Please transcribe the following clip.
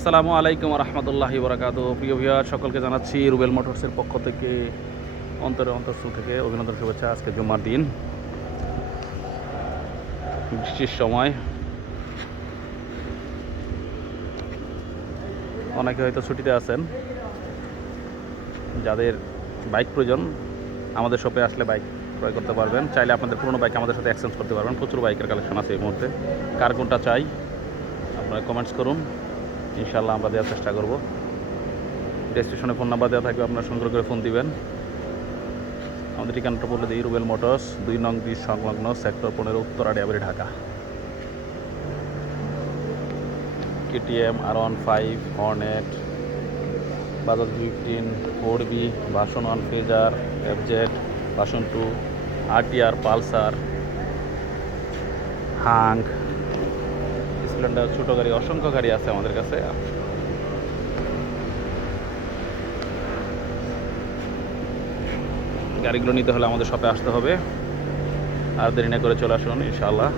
আসসালামু আলাইকুম রহমতুল্লাহি বরাকাতু। প্রিয় ভিউয়ার সকলকে জানাচ্ছি রুবেল মোটরসের পক্ষ থেকে অন্তরস্থল থেকে অভিনন্দন, শুভেচ্ছা। আজকে জুম্মার দিন, বৃষ্টির সময়, অনেকে হয়তো ছুটিতে আছেন। যাদের বাইক প্রয়োজন আমাদের শপে আসলে বাইক ক্রয় করতে পারবেন। চাইলে আপনাদের পুরনো বাইক আমাদের সাথে এক্সচেঞ্জ করতে পারবেন। প্রচুর বাইকের কালেকশন আছে এই মুহূর্তে। কার কোনটা চাই আপনারা কমেন্টস করুন, ইনশাল্লাহ আমরা দেওয়ার চেষ্টা করব। ডেসক্রিপশনে ফোন নাম্বার দেওয়া থাকবে, আপনারা সংগ্রহ করে ফোন দিবেন। আমাদের ঠিকানাটা বলে দিই, রুবেল মোটরস, 2 নং ব্রিজ সংলগ্ন, sector 15, Uttara Diabari, Dhaka. KTM, R15, Hornet, Bajaj 15, 4B, version 1, phasor, FZ, version 2, RTR, Pulsar, hunk, Splendor, ছোটো গাড়ি, অসংখ্য গাড়ি আছে আমাদের কাছে। গাড়িগুলো নিতে হলে আমাদের শপে আসতে হবে। আর দেরি না করে চলে আসুন ইনশাআল্লাহ।